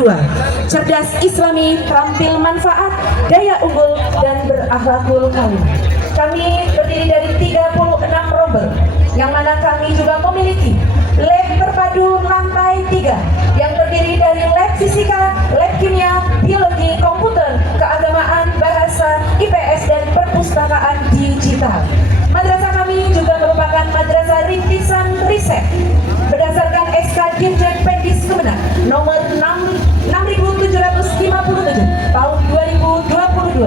2, cerdas Islami, terampil manfaat, daya unggul, dan berakhlakul karim. Kami terdiri dari 36 rombel, yang mana kami juga memiliki lab terpadu lantai 3 yang terdiri dari lab fisika, lab kimia, biologi, komputer, keagamaan, bahasa, IPS, dan perpustakaan digital. Madrasah kami juga merupakan madrasah rintisan riset berdasarkan SK Dirjen Pendis Kemenang nomor 6757 tahun 2022,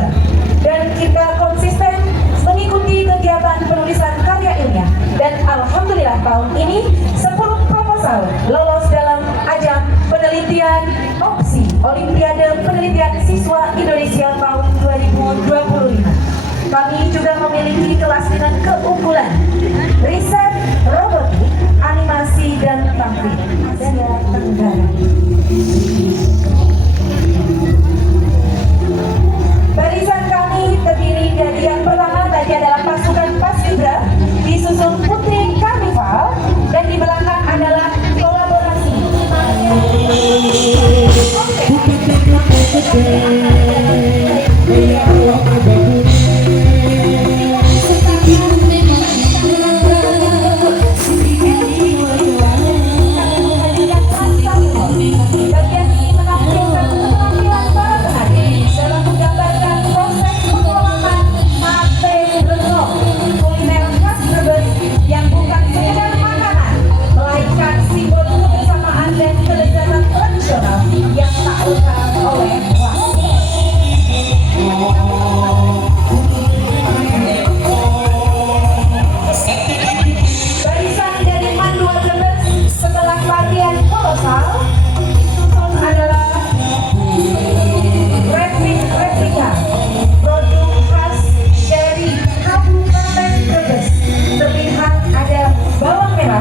dan kita konsisten mengikuti kegiatan penulisan karya ilmiah, dan alhamdulillah tahun ini 10 proposal lolos dalam ajang penelitian opsi Olimpiade Penelitian Siswa Indonesia tahun 2025. Kami juga memiliki kelas dengan keunggulan riset, robotik, animasi, dan tampil Asia Tenggara. Barisan kami terdiri dari yang pertama tadi adalah pasukan Paskibra, disusul Putri Karnival, dan di belakang adalah kolaborasi.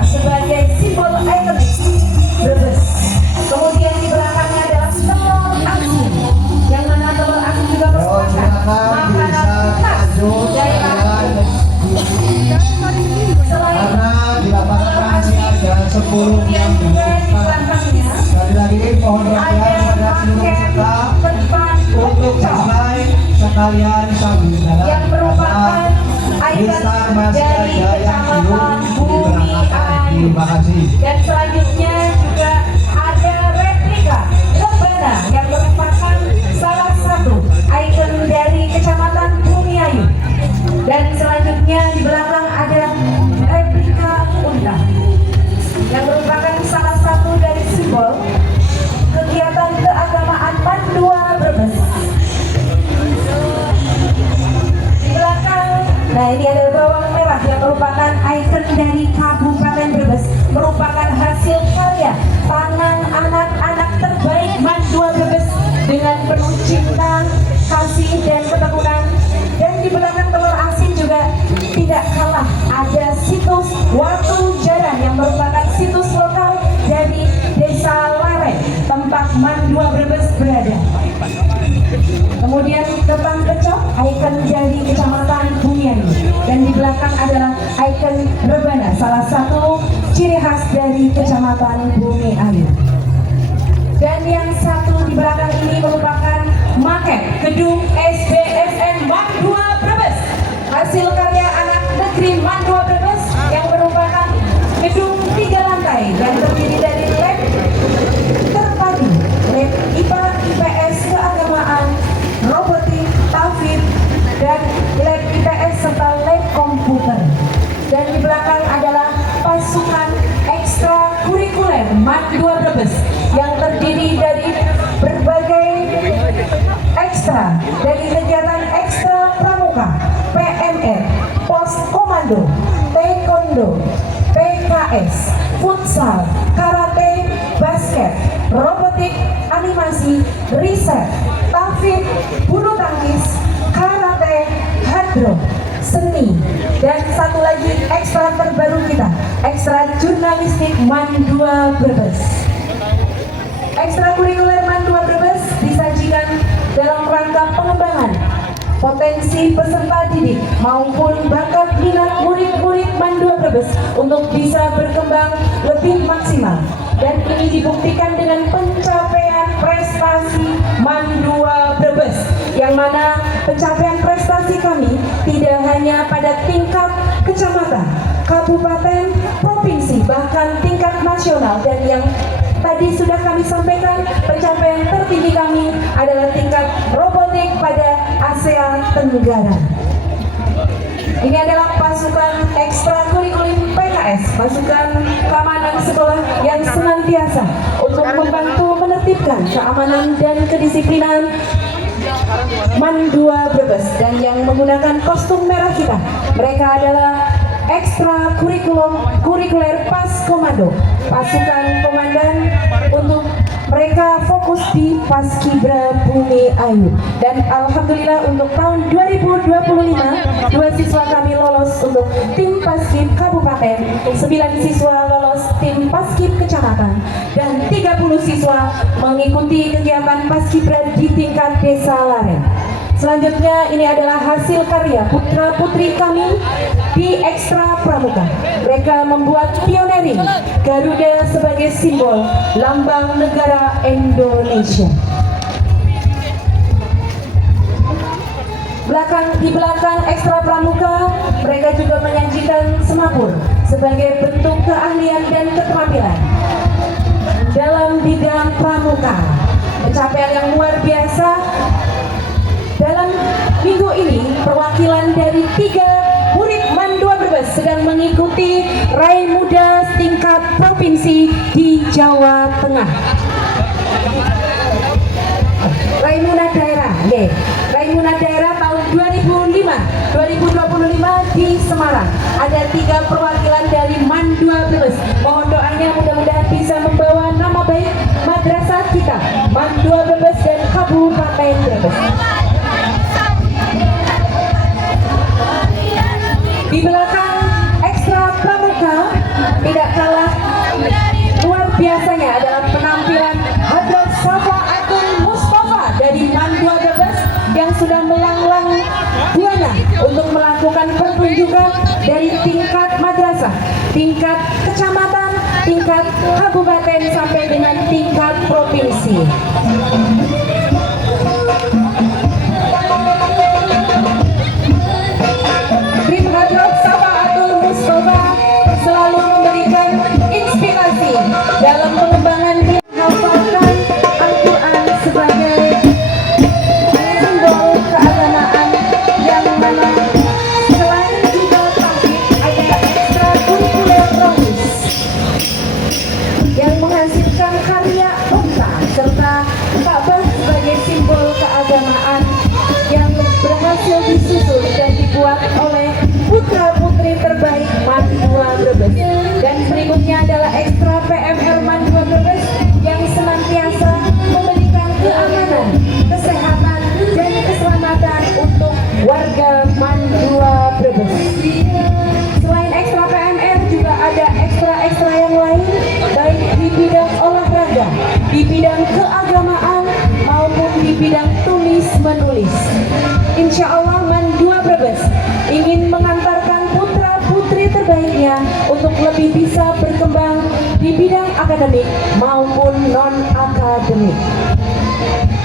Sebagai simbol ikonik Brebes. Kemudian di belakangnya adalah telur asin, yang mana telur asin juga merupakan makanan khas daerah. Selain di lapangan masih ada 10 yang belakangnya sekali lagi mohon perhatian pada seluruh peserta untuk selesai sekalian sambil jalan yang merupakan ikon dari Kecamatan Bumi Ayu. Terima kasih. Dan selanjutnya juga ada replika rebana yang merupakan salah satu ikon dari Kecamatan Bumi Ayu. Dan selanjutnya di belakang ada replika undang yang merupakan salah satu dari simbol kegiatan keagamaan Mandua Brebes. Di belakang, nah ini ada bawang merah yang merupakan ikon dari Kabupaten Brebes, merupakan hasil karya tangan anak-anak terbaik Mandua Brebes dengan penuh cinta, kasih, dan ketekunan. Dan di belakang telur asin juga tidak kalah ada situs Watu Jaran yang merupakan situs lokal dari Desa Lare, tempat Mandua Brebes berada. Kemudian Kepang Kecok, ikon dari Kecamatan Bumian, dan di belakang adalah ikon rebana, salah satu ciri khas dari Kecamatan Bumi Ayu. Dan yang satu di belakang ini merupakan maket gedung SBSN Mandua Brebes, hasil karya anak negeri Mandua Brebes yang merupakan gedung 3 lantai dan terdiri dari lab terpadu, lab IPA, IPS, keagamaan, robotik, tafid, dan lab IPS serta lab komputer. Dan di belakang adalah pasukan ekstrakurikuler Mandua Brebes yang terdiri dari berbagai ekstra dari kegiatan ekstra pramuka, PMR, pos komando, taekwondo, PKS, futsal, karate, basket, robotik, animasi, riset, tafid, bulu tangkis, karate, hadro, seni, dan satu lagi ekstra terbaru kita, ekstra jurnalistik Mandua Brebes. Ekstrakurikuler Mandua Brebes disajikan dalam rangka pengembangan potensi peserta didik maupun bakat minat murid-murid Mandua Brebes untuk bisa berkembang lebih maksimal, dan ini dibuktikan dengan pencapaian prestasi Mandua Brebes, yang mana pencapaian prestasi kami tidak hanya pada tingkat kecamatan, kabupaten, provinsi, bahkan tingkat nasional, dan yang tadi sudah kami sampaikan, pencapaian tertinggi kami adalah tingkat robotik pada Asia Tenggara. Ini adalah pasukan ekstrakurikuler PKS, pasukan keamanan sekolah yang senantiasa untuk membantu menertibkan keamanan dan kedisiplinan Mandua Brebes, dan yang menggunakan kostum merah kita, mereka adalah ekstrakurikuler Pas Komando, pasukan komandan untuk mereka fokus di Paskibra Bumi Ayu. Dan alhamdulillah untuk tahun 2025 2 siswa kami lolos untuk tim Paskib Kabupaten, 9 siswa lolos tim Paskib Kecamatan, dan 30 siswa mengikuti kegiatan Paskibra di tingkat Desa Laren. Selanjutnya ini adalah hasil karya putra putri kami di Ekstra Pramuka. Mereka membuat pioneering Garuda sebagai simbol lambang negara Indonesia. Di belakang Ekstra Pramuka, mereka juga menyajikan semapur sebagai bentuk keahlian dan keterampilan dalam bidang pramuka. Pencapaian yang luar biasa. Dalam minggu ini, perwakilan dari 3 murid Mandua Brebes sedang mengikuti Raih Muda tingkat provinsi di Jawa Tengah. Raih Muda daerah, Raih Muda daerah tahun 2025 di Semarang. Ada 3 perwakilan dari Mandua Brebes. Mohon doanya mudah-mudahan bisa membawa nama baik madrasah kita, Mandua Brebes dan Kabupaten Brebes. Di belakang Ekstra Pramuka tidak kalah luar biasanya adalah penampilan Hadrat Safa Atul Mustafa dari Mandua Brebes yang sudah melanglang buana untuk melakukan pertunjukan dari tingkat madrasah, tingkat kecamatan, tingkat kabupaten sampai dengan tingkat provinsi. Selalu memberikan inspirasi dalam pengembangan diri, menghafalkan Al-Quran sebagai simbol keagamaan, yang mana selain juga tauhid ada ekstrakurikuler rohis yang menghasilkan karya unta serta Ka'bah sebagai simbol keagamaan yang berhasil disusun dan dibuat oleh putra-putri terbaik Mandua Brebes. Dan berikutnya adalah ekstra PMR Mandua Brebes yang senantiasa memberikan keamanan, kesehatan, dan keselamatan untuk warga Mandua Brebes. Selain ekstra PMR juga ada ekstra-ekstra yang lain, baik di bidang olahraga, di bidang keagamaan, maupun di bidang tulis-menulis. Insya Allah Mandua Brebes ingin mengantarkan putra-putri terbaiknya untuk lebih bisa berkembang di bidang akademik maupun non-akademik.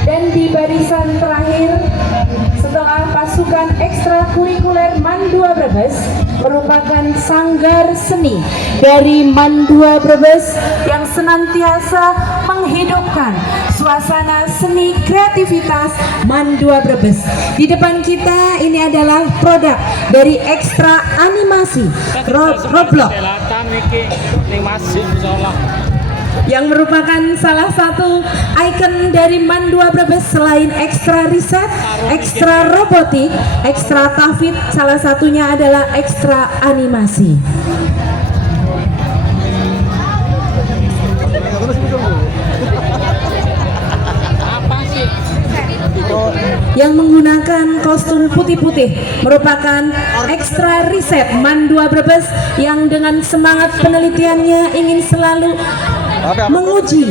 Dan di barisan terakhir, setelah pasukan ekstrakurikuler Mandua Brebes, merupakan sanggar seni dari Mandua Brebes yang senantiasa menghidupkan suasana seni kreativitas Mandua Brebes. Di depan kita ini adalah produk dari ekstra animasi Roblox yang merupakan salah satu ikon dari Mandua Brebes. Selain ekstra riset, ekstra robotik, ekstra tafid, salah satunya adalah ekstra animasi. Yang menggunakan kostum putih-putih merupakan ekstra riset Mandua Brebes yang dengan semangat penelitiannya ingin selalu menguji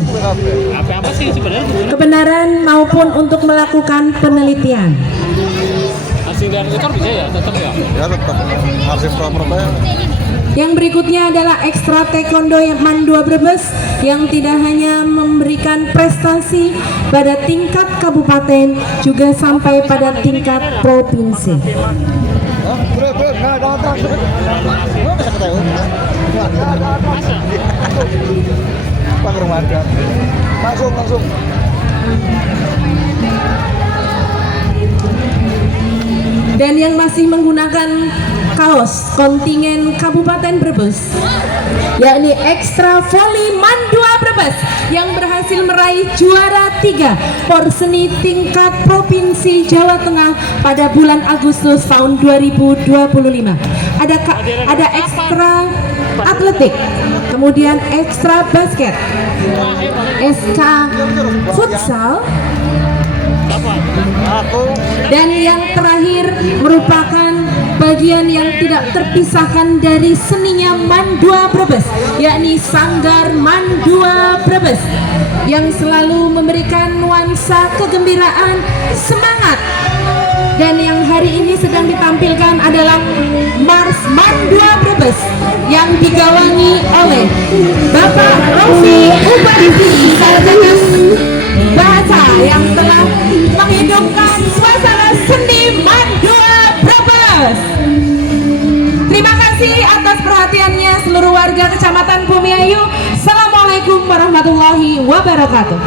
kebenaran maupun untuk melakukan penelitian. Asing dan kotor bisa ya, tetap ya? Ya tetap, arsip Pramuka ya. Yang berikutnya adalah ekstra taekwondo yang Mandua Brebes yang tidak hanya memberikan prestasi pada tingkat kabupaten juga sampai pada tingkat provinsi. Langsung. Dan yang masih menggunakan kaos kontingen Kabupaten Brebes, yakni Ekstra Volley Mandua Brebes yang berhasil meraih juara 3 Porseni tingkat Provinsi Jawa Tengah pada bulan Agustus tahun 2025. Ada ekstra atletik, kemudian ekstra basket, SK futsal, dan yang terakhir merupakan bagian yang tidak terpisahkan dari seninya Mandua Brebes, yakni Sanggar Mandua Brebes yang selalu memberikan nuansa kegembiraan, semangat. Dan yang hari ini sedang ditampilkan adalah Mars Mandua Brebes yang digawangi oleh Bapak Rofi Upadisi Sarjana Bahasa yang telah menghidupkan suasana seni Mandua Brebes. Terima kasih atas perhatiannya seluruh warga Kecamatan Bumiayu. Assalamualaikum warahmatullahi wabarakatuh.